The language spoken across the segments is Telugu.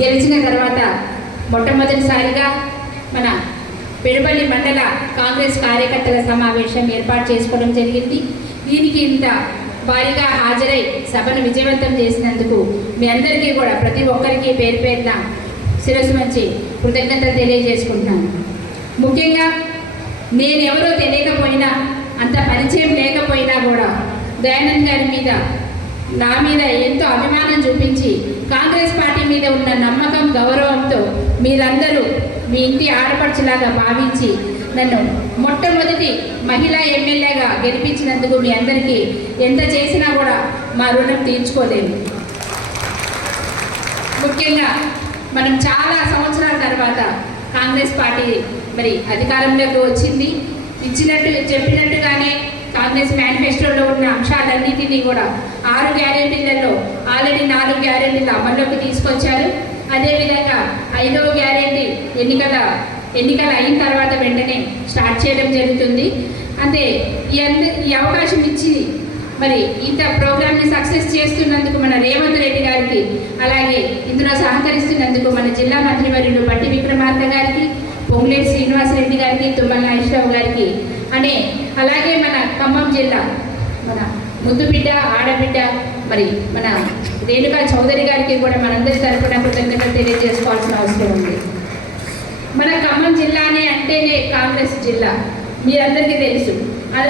గెలిచిన తర్వాత మొట్టమొదటిసారిగా మన పెనుబల్లి మండల కాంగ్రెస్ కార్యకర్తల సమావేశం ఏర్పాటు చేసుకోవడం జరిగింది. దీనికి ఇంత భారీగా హాజరై సభను విజయవంతం చేసినందుకు మీ అందరికీ కూడా ప్రతి ఒక్కరికి పేరు పేరున శిరస్సు వంచి కృతజ్ఞతలు తెలియజేసుకుంటున్నాను. ముఖ్యంగా నేనెవరో తెలియకపోయినా, అంత పరిచయం లేకపోయినా కూడా దయానంద్ గారి మీద, నా మీద ఎంతో అభిమానం చూపించి కాంగ్రెస్ పార్టీ మీద ఉన్న నమ్మకం, గౌరవంతో మీరందరూ మీ ఇంటి ఆడపడుచులాగా భావించి నన్ను మొట్టమొదటి మహిళా ఎమ్మెల్యేగా గెలిపించినందుకు మీ అందరికీ ఎంత చేసినా కూడా మా రుణం తీర్చుకోలేము. ముఖ్యంగా మనం చాలా సంవత్సరాల తర్వాత కాంగ్రెస్ పార్టీ మరి అధికారంలోకి వచ్చింది. చెప్పినట్టుగానే కాంగ్రెస్ మేనిఫెస్టోలో ఉన్న అంశాలన్నింటినీ కూడా 6 గ్యారెంటీలలో ఆల్రెడీ 4 గ్యారెంటీలు అమల్లోకి తీసుకొచ్చారు. అదేవిధంగా 5వ గ్యారెంటీ ఎన్నికలు అయిన తర్వాత వెంటనే స్టార్ట్ చేయడం జరుగుతుంది. అంటే ఈ అవకాశం ఇచ్చి మరి ఇంత ప్రోగ్రామ్ని సక్సెస్ చేస్తున్నందుకు మన రేవంత్ రెడ్డి గారికి, అలాగే ఇందులో సహకరిస్తున్నందుకు మన జిల్లా మంత్రివర్యులు బట్టి విక్రమార్క గారికి, పొంగులేటి శ్రీనివాసరెడ్డి గారికి, తుమ్మల నాగేశ్వరరావు గారికి, అలాగే మన ఖమ్మం జిల్లా మన ముద్దుబిడ్డ, ఆడబిడ్డ మరి మన రేణుకా చౌదరి గారికి కూడా మనందరి తరపున కృతజ్ఞతలు తెలియజేసుకోవాల్సిన అవసరం ఉంది. మన ఖమ్మం జిల్లానే అంటేనే కాంగ్రెస్ జిల్లా, మీరందరికీ తెలుసు.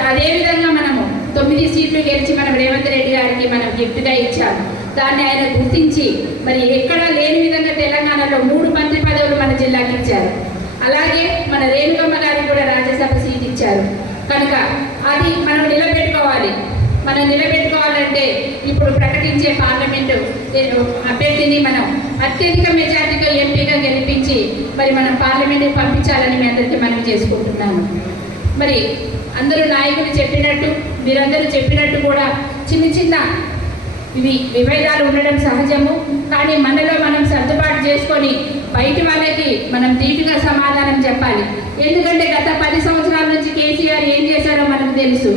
అదేవిధంగా మనము 9 సీట్లు గెలిచి మనం రేవంత్ రెడ్డి గారికి మనం గిఫ్ట్గా ఇచ్చాము. దాన్ని ఆయన గుర్తించి మరి ఎక్కడా లేని విధంగా తెలంగాణలో 3 మంత్రి పదవులు మన జిల్లాకి ఇచ్చారు. అలాగే మన రేణుకమ్మ గారికి కూడా రాజ్యసభ సీట్ ఇచ్చారు. కనుక అది మనం నిలబెట్టుకోవాలి. మనం నిలబెట్టుకోవాలంటే ఇప్పుడు ప్రకటించే పార్లమెంటు అభ్యర్థిని మనం అత్యధిక మెజార్టీతో ఎంపీగా గెలిపించి మరి మనం పార్లమెంట్కి పంపించాలని మీ అందరికీ మనం చేసుకుంటున్నాను. మరి అందరూ నాయకులు చెప్పినట్టు, మీరందరూ చెప్పినట్టు కూడా చిన్న విభేదాలు ఉండడం సహజము. కానీ మనలో మనం సర్దుబాటు చేసుకొని బయట వాళ్ళకి మనం తీపిగా సమాధానం చెప్పాలి. ఎందుకంటే గత 10 సంవత్సరాల నుంచి కేసీఆర్ ఏం చేశారో మనకు తెలుసు.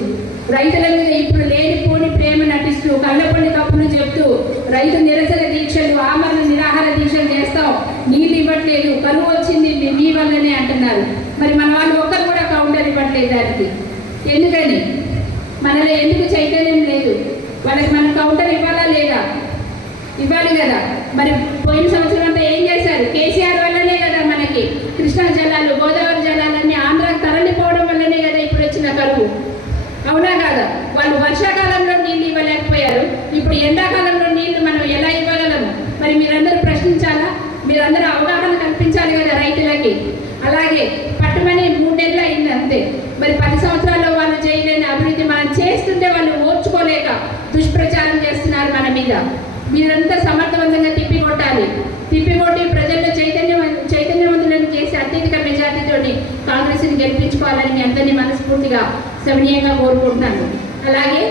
రైతుల మీద ఇప్పుడు లేనిపోని ప్రేమ నటిస్తూ, కళ్ళపొండి కప్పులు చెప్తూ రైతు నిరసన దీక్షలు, ఆమరణ నిరాహార దీక్షలు చేస్తాం, నీళ్ళు ఇవ్వట్లేదు, కరువు వచ్చింది మీ వల్లనే అంటున్నారు. మరి మన వాళ్ళు ఒక్కరు కూడా కౌంటర్ ఇవ్వట్లేదు దానికి. ఎందుకని? మనలో ఎందుకు చైతన్యం లేదు? వాళ్ళకి మనం కౌంటర్ ఇవ్వాలా లేదా? ఇవ్వాలి కదా. మరి పోయిన సంవత్సరం అంతా ఏం చేశారు? కేసీఆర్ వల్లనే కదా మనకి కృష్ణా జలాలు, గోదావరి జలాలన్నీ ఆంధ్రాకి తరలిపోవడం వల్లనే కదా ఇప్పుడు వచ్చిన కరువు. అవునా కాదా? వాళ్ళు వర్షాకాలంలో నీళ్ళు ఇవ్వలేకపోయారు, ఇప్పుడు ఎండాకాలంలో నీళ్లు మనం ఎలా ఇవ్వగలము? మరి మీరందరూ ప్రశ్నించాలా, మీరందరూ అవగాహన కల్పించాలి కదా రైతులకి. అలాగే పట్టుమని 3 నెలలు అయింది అంతే. మరి 10 సంవత్సరాల్లో వాళ్ళు చేయలేని అభివృద్ధి మనం చేస్తుంటే వాళ్ళు ఓర్చుకోలేక దుష్ప్రచారం చేస్తున్నారు మన మీద. మీరంతా సమర్థవంతంగా తిప్పికొట్టి ప్రజల్లో చైతన్యవంతులను చేసి అత్యధిక మెజార్టీతోని కాంగ్రెస్ని గెలిపించుకోవాలని మీ అందరినీ మనస్ఫూర్తిగా సవినీయంగా కోరుకుంటున్నాను. అలాగే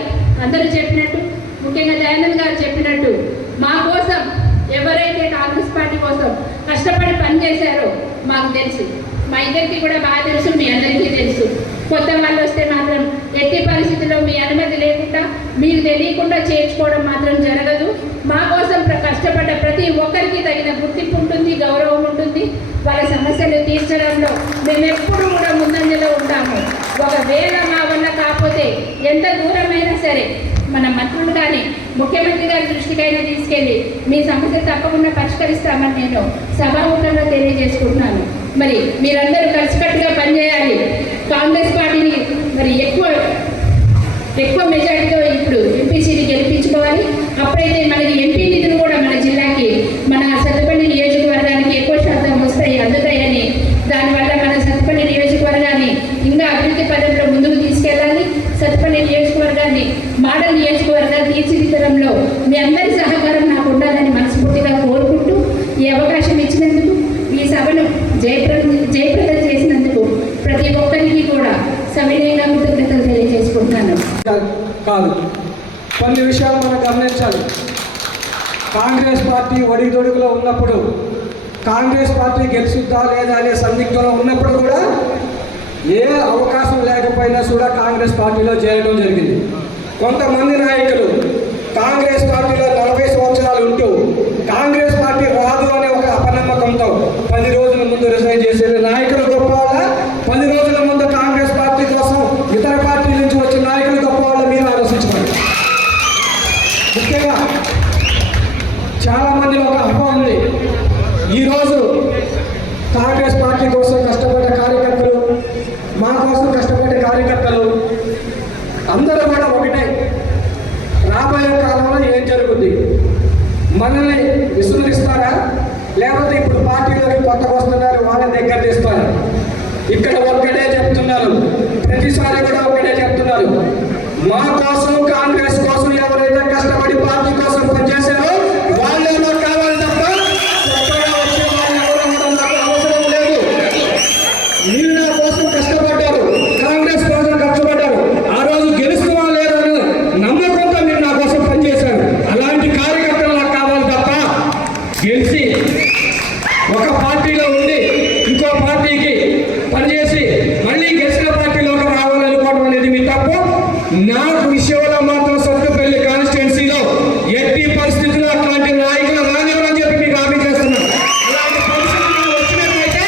అందరూ చెప్పినట్టు, ముఖ్యంగా దయానంద్ గారు చెప్పినట్టు, మా కోసం ఎవరైతే కాంగ్రెస్ పార్టీ కోసం కష్టపడి పనిచేశారో మాకు తెలుసు. మా ఇద్దరికి కూడా బాగా తెలుసు, మీ అందరికీ తెలుసు. కొత్త వాళ్ళు వస్తే మాత్రం ఎట్టి పరిస్థితుల్లో మీ అనుమతి లేకుండా, మీకు తెలియకుండా చేర్చుకోవడం మాత్రం జరగదు. మా కోసం కష్టపడ్డ ప్రతి ఒక్కరికి తగిన గుర్తింపు ఉంటుంది, గౌరవం ఉంటుంది. వాళ్ళ సమస్యలు తీర్చడంలో మేము ఎప్పుడు కూడా ముందంజలో ఉంటాము. ఒకవేళ మా వల్ల కాకపోతే ఎంత దూరమైనా సరే మన మంత్రులు కానీ ముఖ్యమంత్రి గారి దృష్టికైనా తీసుకెళ్ళి మీ సమస్య తప్పకుండా పరిష్కరిస్తామని నేను సభాముఖంగా తెలియజేసుకుంటున్నాను. మరి మీరందరూ కలిసికట్టుగా పనిచేయాలి. కాంగ్రెస్ పార్టీని మరి ఎక్కువ మెజార్టీతో ఇప్పుడు ఎంపీ సీట్ గెలిపించుకోవాలి. అప్పుడైతే మనకి ఎంపీ నిధులు కూడా మన జిల్లాకి, మన సత్తుపల్లి నియోజకవర్గానికి ఎక్కువ శాతం అందుతాయని, దానివల్ల మన సత్తుపల్లి నియోజకవర్గాన్ని ఇంకా అభివృద్ధి పదంలో ముందుకు తీసుకెళ్ళాలి. సత్తుపల్లి నియోజకవర్గాన్ని మోడల్ నియోజకవర్గాన్ని తీర్చిదిద్దడంలో మీ అందరి సహకారం నాకు ఉండాలని మనస్ఫూర్తిగా కోరుకుంటూ, ఈ అవకాశం ఇచ్చినందుకు, ఈ సభను జయప్రదం చేసినందుకు ప్రతి ఒక్కరికి కూడా సవినయంగా కృతజ్ఞతలు తెలియజేసుకుంటున్నాను. కాదు, కొన్ని విషయాలు మనం గమనించాలి. కాంగ్రెస్ పార్టీ ఒడిదొడుకులో ఉన్నప్పుడు, కాంగ్రెస్ పార్టీ గెలుచుద్దా లేదా అనే సందిగ్ధంలో ఉన్నప్పుడు కూడా ఏ అవకాశం లేకపోయినా కూడా కాంగ్రెస్ పార్టీలో చేరడం జరిగింది. కొంతమంది నాయకులు కాంగ్రెస్ పార్టీలో 40 సంవత్సరాలు ఉంటూ కాంగ్రెస్ పార్టీ రాదు అనే ఒక పార్టీలోకి కొత్తగా వస్తున్నారు, వాళ్ళ దగ్గర తీస్తారు. ఇక్కడ ఒక్కటే చెప్తున్నారు, ప్రతిసారి కూడా ఒక్కటే చెప్తున్నారు, మా కోసం కాంగ్రెస్ కోసం ఎవరైతే కష్టపడి పార్టీ కోసం పనిచేశారో వాళ్ళే మాకు కావాలి తప్ప కొత్తగా వచ్చే వాళ్ళు ఎవరు కూడా నాకు అవసరం లేదు. మీరు నా కోసం కష్టపడ్డారు, కాంగ్రెస్ కోసం కష్టపడ్డారు, ఆ రోజు గెలుస్తున్నా లేదని నమ్మకంతో మీరు నా కోసం పనిచేశారు. అలాంటి కార్యకర్తలు నాకు కావాలి తప్ప గెలిచి ఒక పార్టీలో ఉండి ఇంకో పార్టీకి పనిచేసి మళ్ళీ గెలిచిన పార్టీలోకి రావాలనుకోవడం అనేది మీ తప్పు. నాకు విషయంలో మాత్రం సత్తుపల్లి కాన్స్టిట్యున్సీలో ఎట్టి పరిస్థితుల్లో అట్లాంటి నాయకులు రానివ్వని చెప్పి మీకు హామీ చేస్తున్నాం. అలాంటి పరిస్థితులు వచ్చినట్లయితే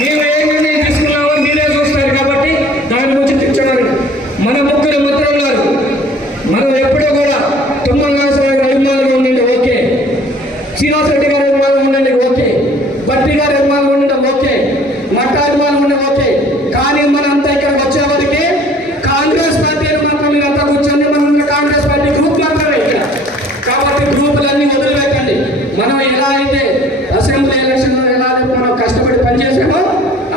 మేము ఏ నిర్ణయం తీసుకున్నామో మీరే చూస్తారు కాబట్టి దాని గురించి తెచ్చడానికి మన ముగ్గురు మిత్రులు గారు మనం ఎప్పుడూ కూడా తుమ్మలరాజు గారి అభిమానులు ఉండండి ఓకే, శ్రీనివాస్ రెడ్డి గారి అభిమానులు ఉండండి ఓకే, బట్టి గారి అభిమానులు ఉండడం ఓకే, మట్ట అభిమానులు ఉండడం ఓకే, కానీ మనంతా ఇక్కడ వచ్చేవారికి కాంగ్రెస్ పార్టీని మాత్రం మీరంతా కూర్చొని మనం కాంగ్రెస్ పార్టీ గ్రూప్ మాత్రమే ఇక్కడ. కాబట్టి గ్రూపులన్నీ వదిలిపెట్టండి. మనం ఎలా అయితే అసెంబ్లీ ఎలక్షన్లో ఎలా అయితే మనం కష్టపడి పనిచేసామో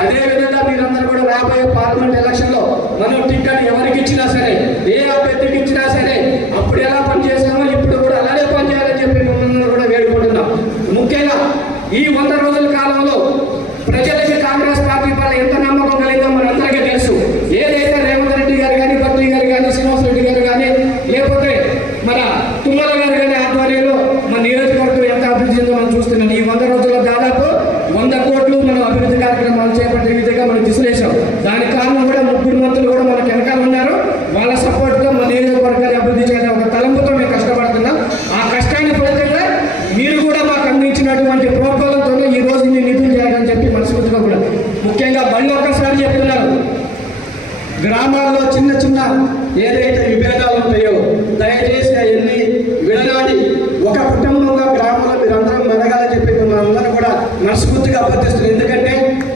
అదే విధంగా మీరందరూ కూడా రాబోయే పార్లమెంట్ ఎలక్షన్లో మనం టికెట్ ఎవరికి ఇచ్చినా సరే, ఏ అభ్యర్థికి ఇచ్చినా సరే, అప్పుడు ఎలా పనిచేసామో ఇప్పుడు కూడా అలానే పనిచేయాలని చెప్పి మిమ్మల్ని కూడా వేడుకుంటున్నాం. ముఖ్యంగా ఈ 100 రోజుల కాలంలో ప్రజలకి కాంగ్రెస్ పార్టీ పట్ల ఎంత నమ్మకం కలిగిందో మనందరికీ తెలుసు. ఏదైతే రేవంత్ రెడ్డి గారు కానీ, బట్టి గారు కానీ, శ్రీనివాస్ రెడ్డి గారు కానీ, లేకపోతే మన తుమ్మల గారు కానీ ఆధ్వర్యంలో మన నియోజకవర్గం ఎంత అభివృద్ధి చెందో మనం చూస్తున్నాం. ఈ 100 రోజుల్లో దాదాపు 100 కోట్లు మనం అభివృద్ధి కార్యక్రమాలు చేపట్టే విధంగా మనం విశ్లేషం. దానికి కారణం కూడా ముగ్గురు మంత్రులు కూడా మనకు వెనకాల ఉన్నారు. వాళ్ళ సపోర్ట్తో మన నియోజకవర్గాన్ని అభివృద్ధి చేయడం ఒక తలంపుతో మేము కష్టపడుతున్నాం. ఆ కష్టాన్ని ఫలితంగా మీరు కూడా మాకు అందించినటువంటి ప్రోత్సాహంతోనే ఈ రోజు మీరు నిధులు చేయాలని చెప్పి మనస్ఫూర్తిగా కూడా ముఖ్యంగా మళ్ళీ ఒక్కసారి చెప్తున్నారు, గ్రామాల్లో చిన్న చిన్న ఏదైతే విభేదాలు ఉంటాయో దయచేసి అవన్నీ విడనాడి ఒక కుటుంబంగా గ్రామంలో మీరందరం మెరగాలని చెప్పి మనందరం కూడా మనస్ఫూర్తిగా అభ్యర్థిస్తున్నాం. ఎందుకంటే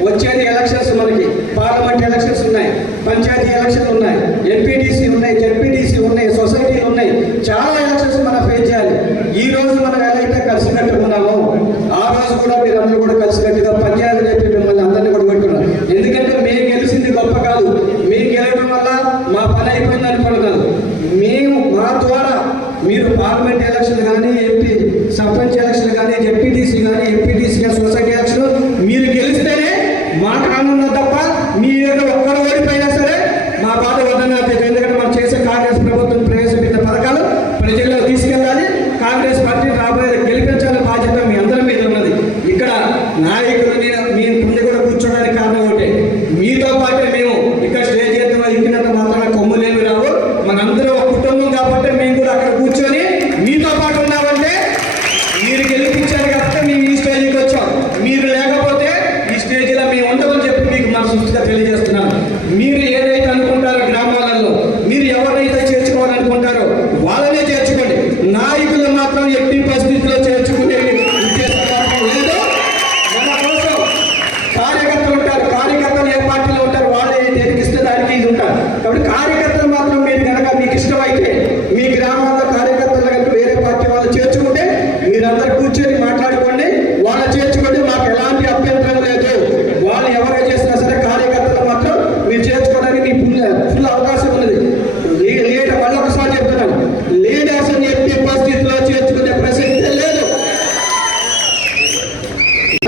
వచ్చేది ఎలక్షన్స్, మనకి పార్లమెంట్ ఎలక్షన్స్ ఉన్నాయి, పంచాయతీ ఎలక్షన్లు ఉన్నాయి, ఎంపీటీసీ ఉన్నాయి, జెడ్పీటీసీ ఉన్నాయి, సొసైటీలు ఉన్నాయి, చాలా ఎలక్షన్స్ మనం ఫేస్ చేయాలి. ఈ రోజు మనం ఎలా అయితే కలిసికట్టుగా ఉన్నామో ఆ రోజు కూడా మీరందరూ కూడా కలిసికట్టుగా పనిచేయాలని చెప్పి మిమ్మల్ని అందరినీ కూడా పెట్టుకున్నారు. ఎందుకంటే మేము గెలిచింది గొప్ప కాదు, మేము గెలవడం వల్ల మా పని అయిపోయింది అనుకోవడం కాదు. మేము మా ద్వారా మీరు పార్లమెంట్ ఎలక్షన్ కానీ, ఎంపీ సర్పంచ్ ఎలక్షన్ కానీ, జెడ్పీటీసీ కానీ, ఎంపీటీసీ కానీ, సొసైటీ ఎలక్షన్ మీరు గెలిస్తేనే మాకు ఆనందం తప్ప మీ ఒక్కరు ఓడిపోయినా సరే మా బాధ వద్దనే. ఎందుకంటే మనం చేసే కాంగ్రెస్ ప్రభుత్వం ప్రవేశపెట్టిన పథకాలు ప్రజల్లో తీసుకెళ్ళాలి, కాంగ్రెస్ పార్టీ రాబోయే గెలిపించాలనే బాధ్యత మీ అందరి మీద ఉన్నది. ఇక్కడ నాయకులు మీ ముందు కూడా కూర్చోడానికి కారణం ఒకటే, మీతో పాటే మేము ఇక్కడ స్టేజ్ ఎక్కినంత మాత్రాన కొమ్ములేమి రావు. మనందరూ ఒక కుటుంబం కాబట్టి మేము కూడా అక్కడ కూర్చొని మీతో పాటు ఉన్నామంటే మీరు గెలిపించారు కాబట్టి మేము ఈ స్టేజ్కి వచ్చాం. మీరు లేకపోతే ఈ స్టేజ్లో మేము ఉండమని చెప్పి మీకు మనస్ఫూర్తిగా తెలియజేస్తున్నాను. మీరు ఏదైతే అనుకుంటారో గ్రామాలలో మీరు ఎవరైతే చేర్చుకోవాలనుకుంటారో వాళ్ళనే చేర్చుకోండి. నాయకులు మాత్రం ఎట్టి పరిస్థితుల్లో చేర్చుకునే ఉద్దేశం మాత్రం లేదు. మన కోసం కార్యకర్తలు ఉంటారు, కార్యకర్తలు ఏ పార్టీలో ఉంటారు, వాళ్ళే దేనికి ఇస్తే దానికి ఇది ఉంటారు. కాబట్టి కార్యకర్తలు మాత్రం మీరు కనుక మీకు ఇష్టమైతే మీ గ్రామాల్లో కార్యకర్తలు కనుక వేరే పార్టీ వాళ్ళు చేర్చుకుంటే మీరందరూ కూర్చొని మాట్లాడుకోండి, వాళ్ళు చేర్చుకోండి, మాకు ఎలాంటి అభ్యంతరం లేదు. వాళ్ళు ఎవరో చేసినా సరే కార్యకర్తలు మాత్రం మీరు చేర్చుకోవడానికి మీ ఫుల్ అవకాశం ఉన్నది. లీడర్ మళ్ళీ ఒకసారి చెప్తున్నాను, లీడర్స్ అని చెప్పి పరిస్థితిలో చేర్చుకునే ప్రసక్తే లేదు.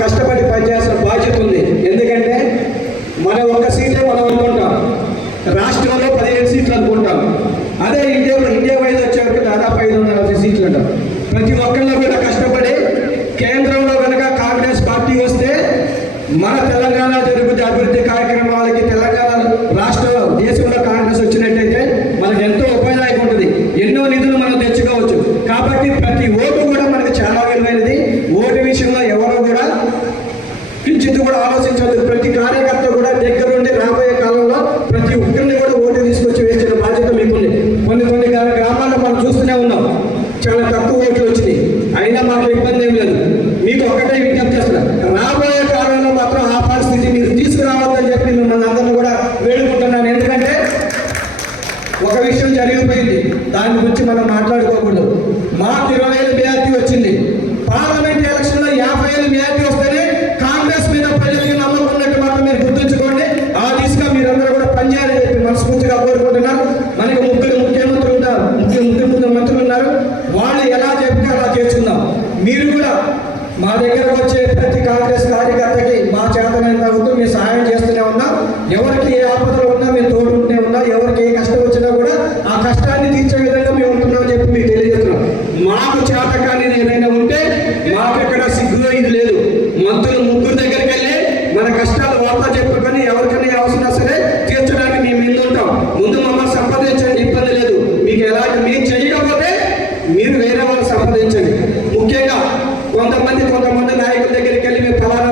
కష్టపడి పనిచేయాల్సిన బాధ్యత ఉంది. ఎందుకంటే మనం ఒక సీటే మనం అనుకుంటాం, రాష్ట్రంలో 15 సీట్లు అనుకుంటాం. అదే ఇండియా వైజ్ వచ్చేవరకు దాదాపు 540 సీట్లు అంటాం. ప్రతి ఒక్కరిలో కూడా కష్టపడి కేంద్రంలో కనుక కాంగ్రెస్ పార్టీ వస్తే మన తెలంగాణ జరుగుతున్న అభివృద్ధి కార్యక్రమాలకి తెలంగాణ రాష్ట్ర దేశంలో కాంగ్రెస్ వచ్చినట్టయితే మనకు ఎంతో ఉపయోగం ఉంటుంది. ఎన్నో నిధులు మనం తెచ్చుకోవచ్చు. కాబట్టి ప్రతి ఓటు కూడా మనకు చాలా విలువైనది. ఓటు విషయంలో ఎవరో కూడా కించిత్ కూడా ఆలోచించవద్దు. ప్రతి కార్యకర్త కూడా దగ్గరుండి రాబోయే కాలంలో ప్రతి ఒక్కరిని కూడా ఓటు తీసుకొచ్చి వేసిన బాధ్యత మీకుంది. కొన్ని గ్రామాల్లో మనం చూస్తూనే ఉన్నాం, చాలా తక్కువ ఓట్లు వచ్చినాయి, అయినా మాకు ఇబ్బంది ఏం లేదు. మీకు ఒక్కటే విజ్ఞప్తి చేస్తున్నా, రాబోయే కాలంలో మాత్రం ఆ పరిస్థితి మీరు తీసుకురావద్దని చెప్పి మిమ్మల్ని అందరినీ కూడా వేడుకుంటున్నాను. ఎందుకంటే ఒక విషయం జరిగిపోయింది, దాని గురించి మనం మాట్లాడుకోకూడదు. మాకు 20,000 మెజార్టీ వచ్చింది. పార్లమెంట్ ఎలక్షన్లో 50,000 మెజార్టీ వస్తేనే కాంగ్రెస్ కార్యకర్తకి మా చేతనైనంత వరకు మేము సహాయం చేస్తూనే ఉన్నాం. ఎవరికి ఏ ఆపదలు ఉన్నా మేము తోడుంటూనే ఉన్నాం. ఎవరికి ఏ కష్టం వచ్చినా కూడా ఆ కష్టాన్ని తీర్చే విధంగా మేము ఉంటున్నామని చెప్పి మీకు తెలియజేస్తున్నాం. మాకు చేత కానీ ఏదైనా ఉంటే మాకు ఎక్కడ సిగ్గు ఇది లేదు. మంత్రులు ముగ్గురు దగ్గరికి వెళ్ళి మన కష్టాలు వార్త చెప్పుకొని ఎవరికైనా ఏ అవసరం సరే తీర్చడానికి మేము ముందు ఉంటాం. ముందు మమ్మల్ని సంపాదించండి, ఇబ్బంది లేదు. మీకు ఎలాంటి మేము చేయకపోతే మీరు వేరే వాళ్ళు సంపాదించండి. ముఖ్యంగా కొంతమంది నాయకుల దగ్గరికి వెళ్ళి మేము ఫలానా